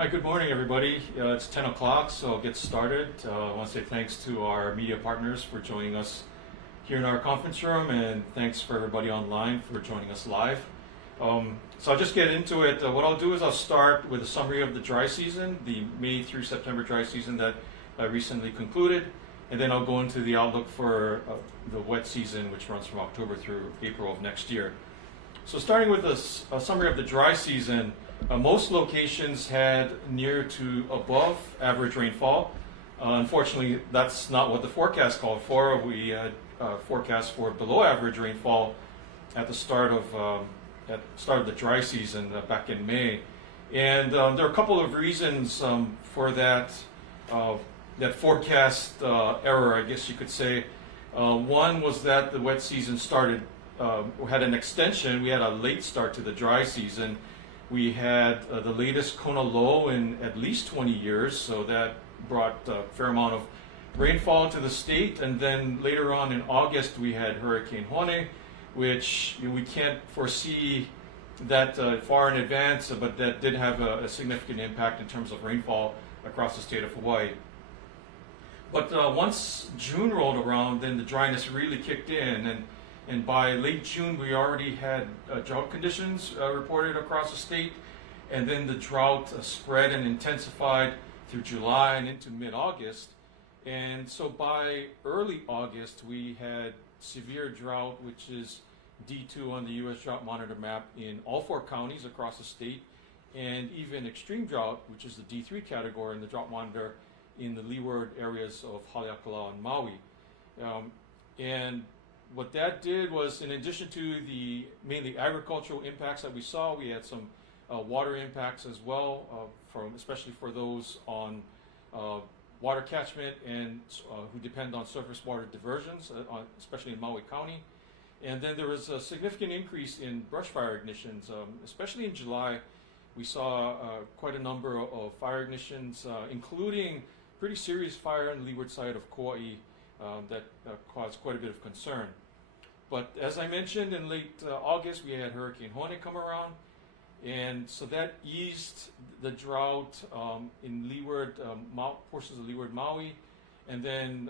Hi, good morning, everybody. It's 10 o'clock, so I'll get started. I want to say thanks to our media partners for joining us here in our conference room, and thanks for everybody online for joining us live. So I'll just get into it. What I'll do is I'll start with a summary of the dry season, the May through September dry season that recently concluded, and then I'll go into the outlook for the wet season, which runs from October through April of next year. So starting with a summary of the dry season, most locations had near to above average rainfall. Unfortunately, that's not what the forecast called for. We had forecast for below average rainfall at the start of the dry season back in May, and there are a couple of reasons for that forecast error, I guess you could say. One was that the wet season started had an extension. We had a late start to the dry season. We had the latest Kona low in at least 20 years, so that brought a fair amount of rainfall to the state. And then later on in August, we had Hurricane Hone, which we can't foresee that far in advance, but that did have a significant impact in terms of rainfall across the state of Hawaii. But once June rolled around, then the dryness really kicked in, and by late June, we already had drought conditions reported across the state, and then the drought spread and intensified through July and into mid-August. And so by early August, we had severe drought, which is D2 on the U.S. Drought Monitor map in all 4 counties across the state, and even extreme drought, which is the D3 category in the Drought Monitor in the leeward areas of Haleakala and Maui. And what that did was, in addition to the mainly agricultural impacts that we saw, we had some water impacts as well, especially for those on water catchment and who depend on surface water diversions, especially in Maui County. And then there was a significant increase in brush fire ignitions, especially in July. We saw quite a number of fire ignitions, including pretty serious fire on the leeward side of Kauai that caused quite a bit of concern. But as I mentioned, in late August, we had Hurricane Hone come around, and so that eased the drought in leeward portions of leeward Maui, and then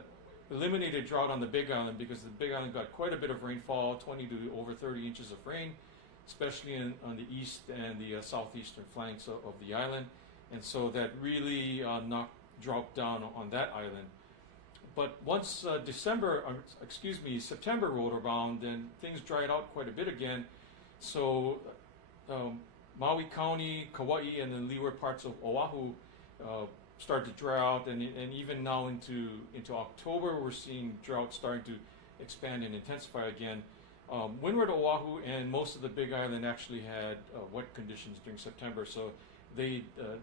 eliminated drought on the Big Island, because the Big Island got quite a bit of rainfall, 20 to over 30 inches of rain, especially on the east and the southeastern flanks of the island, and so that really knocked drought down on that island. But once September rolled around, then things dried out quite a bit again. So Maui County, Kauai, and then leeward parts of Oahu started to dry out, and even now into October, we're seeing drought starting to expand and intensify again. Windward Oahu and most of the Big Island actually had wet conditions during September, so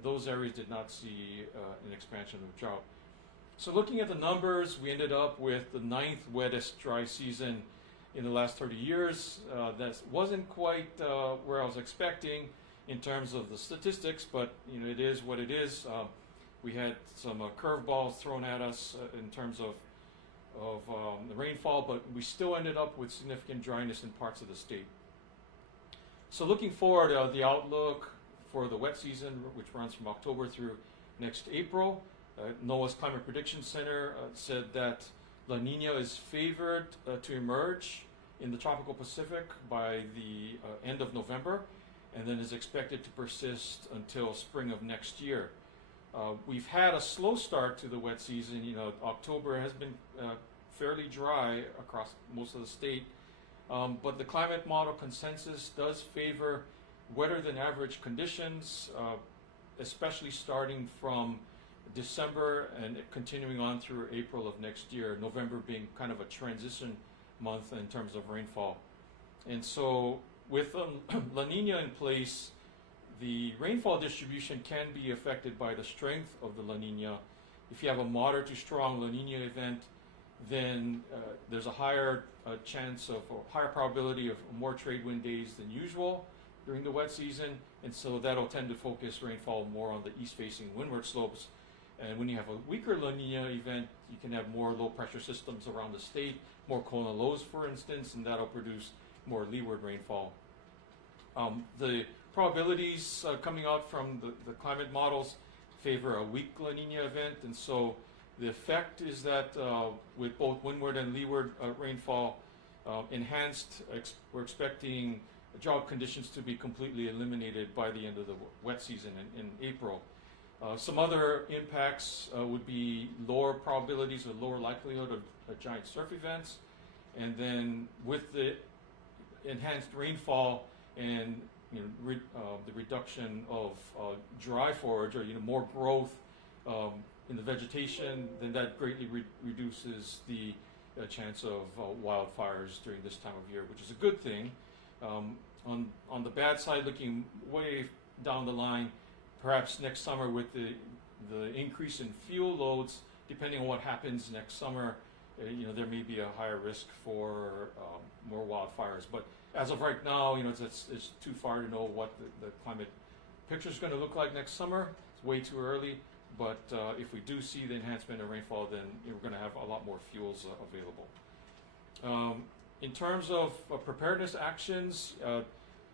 those areas did not see an expansion of drought. So looking at the numbers, we ended up with the 9th wettest dry season in the last 30 years. That wasn't quite where I was expecting in terms of the statistics, but it is what it is. We had some curveballs thrown at us in terms of the rainfall, but we still ended up with significant dryness in parts of the state. So looking forward, the outlook for the wet season, which runs from October through next April, NOAA's Climate Prediction Center said that La Nina is favored to emerge in the tropical Pacific by the end of November, and then is expected to persist until spring of next year. We've had a slow start to the wet season. October has been fairly dry across most of the state, but the climate model consensus does favor wetter than average conditions, especially starting from December and continuing on through April of next year, November being kind of a transition month in terms of rainfall. And so with La Nina in place, the rainfall distribution can be affected by the strength of the La Nina. If you have a moderate to strong La Nina event, then there's a higher chance of, or higher probability of more trade wind days than usual during the wet season, and so that'll tend to focus rainfall more on the east-facing windward slopes. And when you have a weaker La Nina event, you can have more low-pressure systems around the state, more Kona lows, for instance, and that'll produce more leeward rainfall. The probabilities coming out from the climate models favor a weak La Nina event, and so the effect is that with both windward and leeward rainfall enhanced, we're expecting drought conditions to be completely eliminated by the end of the wet season in April. Some other impacts would be lower probabilities or lower likelihood of giant surf events, and then with the enhanced rainfall and the reduction of dry forage, or more growth in the vegetation, then that greatly reduces the chance of wildfires during this time of year, which is a good thing. On the bad side, looking way down the line, perhaps next summer with the increase in fuel loads, depending on what happens next summer, there may be a higher risk for more wildfires. But as of right now, it's too far to know what the climate picture is going to look like next summer. It's way too early. But if we do see the enhancement of rainfall, then we're going to have a lot more fuels available. In terms of preparedness actions,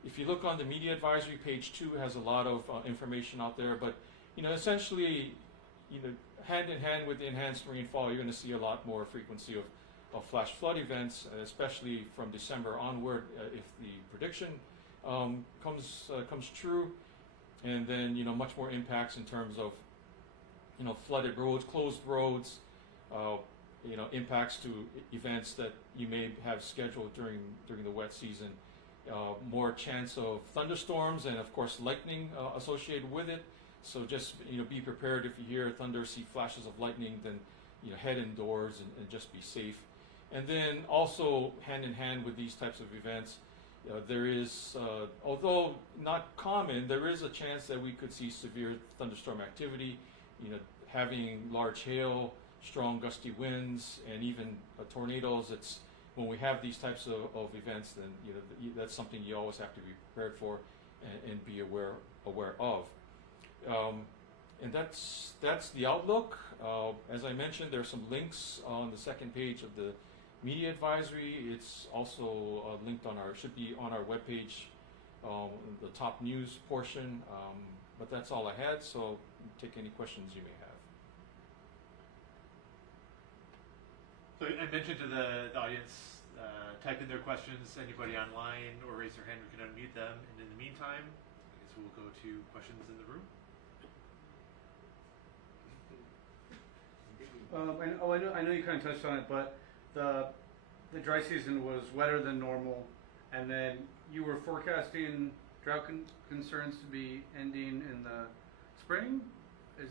if you look on the media advisory, page 2 has a lot of information out there. But essentially, hand in hand with the enhanced rainfall, you're going to see a lot more frequency of flash flood events, especially from December onward, if the prediction comes true, and then much more impacts in terms of flooded roads, closed roads, impacts to events that you may have scheduled during the wet season. More chance of thunderstorms and of course lightning associated with it. So just be prepared. If you hear thunder, see flashes of lightning, then head indoors and just be safe. And then also hand in hand with these types of events, there is, although not common, there is a chance that we could see severe thunderstorm activity. Having large hail, strong gusty winds, and even tornadoes. It's when we have these types of events, then that's something you always have to be prepared for and be aware of. And that's the outlook. As I mentioned, there are some links on the second page of the media advisory. It's also linked should be on our webpage, the top news portion. But that's all I had, so take any questions you may have. So I mentioned to the audience, type in their questions, anybody online, or raise their hand, we can unmute them. And in the meantime, I guess we'll go to questions in the room. I know you kind of touched on it, but the dry season was wetter than normal, and then you were forecasting drought concerns to be ending in the spring. Did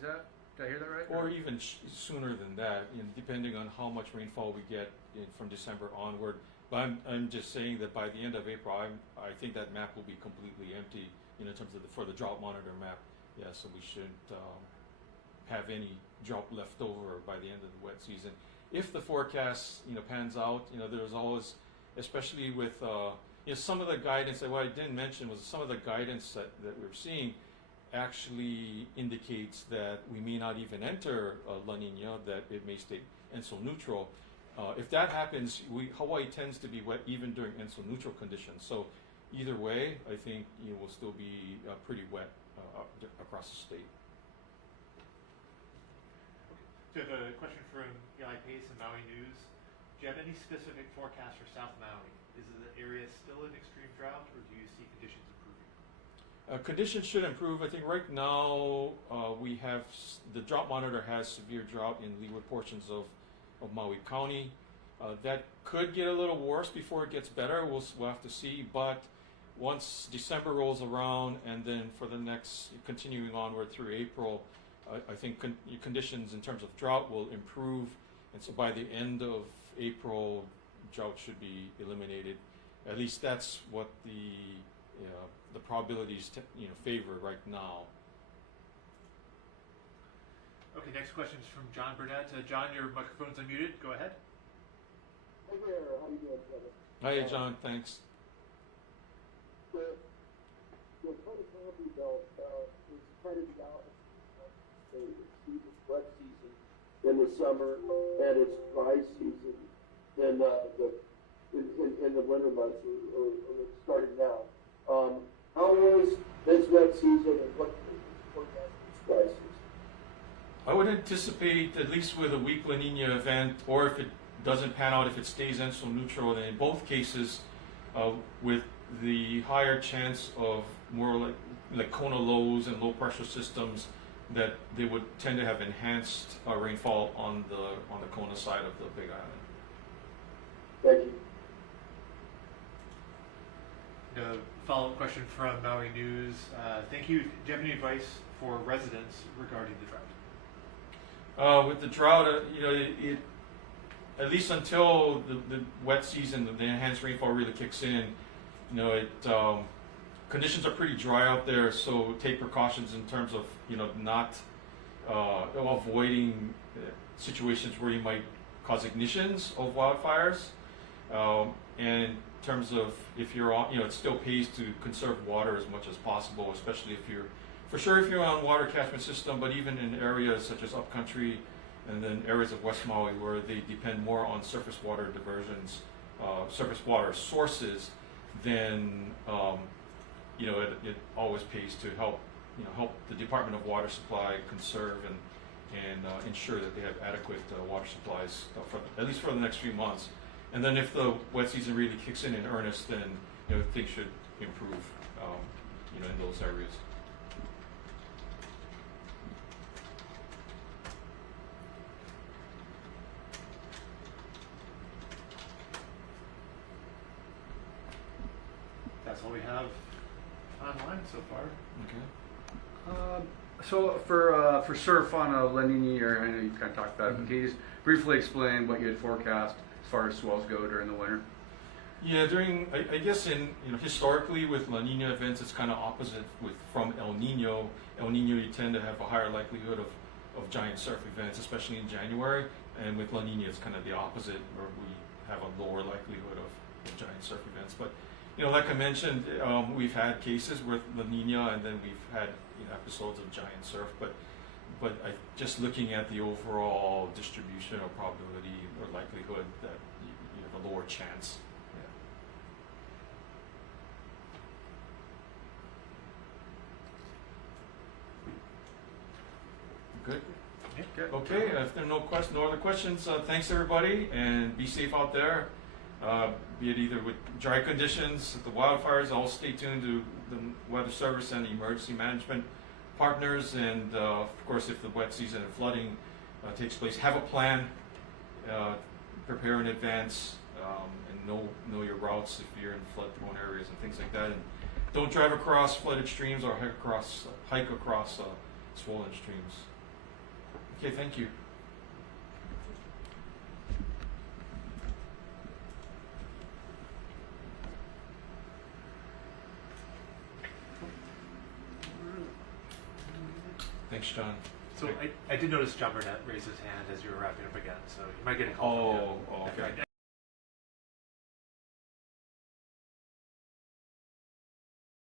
I hear that right? Or even sooner than that, depending on how much rainfall we get from December onward. But I'm just saying that by the end of April, I think that map will be completely empty in terms of for the drought monitor map. Yeah, so we shouldn't have any drought left over by the end of the wet season. If the forecast pans out, there's always, especially with some of the guidance that what I didn't mention was some of the guidance that we're seeing actually indicates that we may not even enter La Nina, that it may stay ENSO neutral. If that happens, Hawaii tends to be wet even during ENSO neutral conditions. So either way, I think will still be pretty wet across the state. So I have a question from Eli Pace in Maui News. Do you have any specific forecast for South Maui? Is the area still in extreme drought, or do you see conditions improving? Conditions should improve. I think right now we have the drought monitor has severe drought in leeward portions of Maui County. That could get a little worse before it gets better. We'll have to see. But once December rolls around, and then for the next continuing onward through April, I think conditions in terms of drought will improve, and so by the end of April, drought should be eliminated. At least that's what the probabilities favor right now. Okay, next question is from John Burnett. John, your microphone's unmuted. Go ahead. Hey there, how you doing, brother? Hi, John. Thanks. The Honolulu belt is headed out. It's wet season in the summer, and it's dry season in the winter months, or it's starting now. how was this wet season and what is forecast for dry season? I would anticipate, at least with a weak La Nina event, or if it doesn't pan out, if it stays ENSO neutral, then in both cases, with the higher chance of more like Kona lows and low pressure systems, that they would tend to have enhanced rainfall on the Kona side of the Big Island. Thank you. A follow-up question from Maui News. Thank you. Do you have any advice for residents regarding the drought? With the drought, it at least until the wet season, the enhanced rainfall really kicks in, conditions are pretty dry out there, so take precautions in terms of, not avoiding situations where you might cause ignitions of wildfires. And in terms of if you're on, it still pays to conserve water as much as possible, especially if you're on water catchment system, but even in areas such as upcountry and then areas of West Maui where they depend more on surface water diversions, surface water sources, then it always pays to help the Department of Water Supply conserve and ensure that they have adequate water supplies at least for the next few months. And then if the wet season really kicks in earnest, then things should improve in those areas. That's all we have online so far. Okay. So for surf on a La Nina year, I know you kind of talked about it, but can you just briefly explain what you had forecast as far as swells go during the winter? Yeah, I guess historically with La Nina events, it's kind of opposite from El Nino. El Nino, you tend to have a higher likelihood of giant surf events, especially in January. And with La Nina, it's kind of the opposite, where we have a lower likelihood of giant surf events. But like I mentioned, we've had cases with La Nina, and then we've had episodes of giant surf. But just looking at the overall distribution or probability or likelihood, that you have a lower chance. Good. Okay. Okay. If there are no other questions, thanks everybody, and be safe out there. Be it either with dry conditions, the wildfires. All stay tuned to the Weather Service and the emergency management partners, and of course, if the wet season and flooding takes place, have a plan. Prepare in advance, and know your routes if you're in flood-prone areas and things like that. And don't drive across flooded streams or hike across swollen streams. Okay, thank you. Thanks, John. So I did notice John Burnett raise his hand as you were wrapping up again, so you might get a call from him. Oh, okay.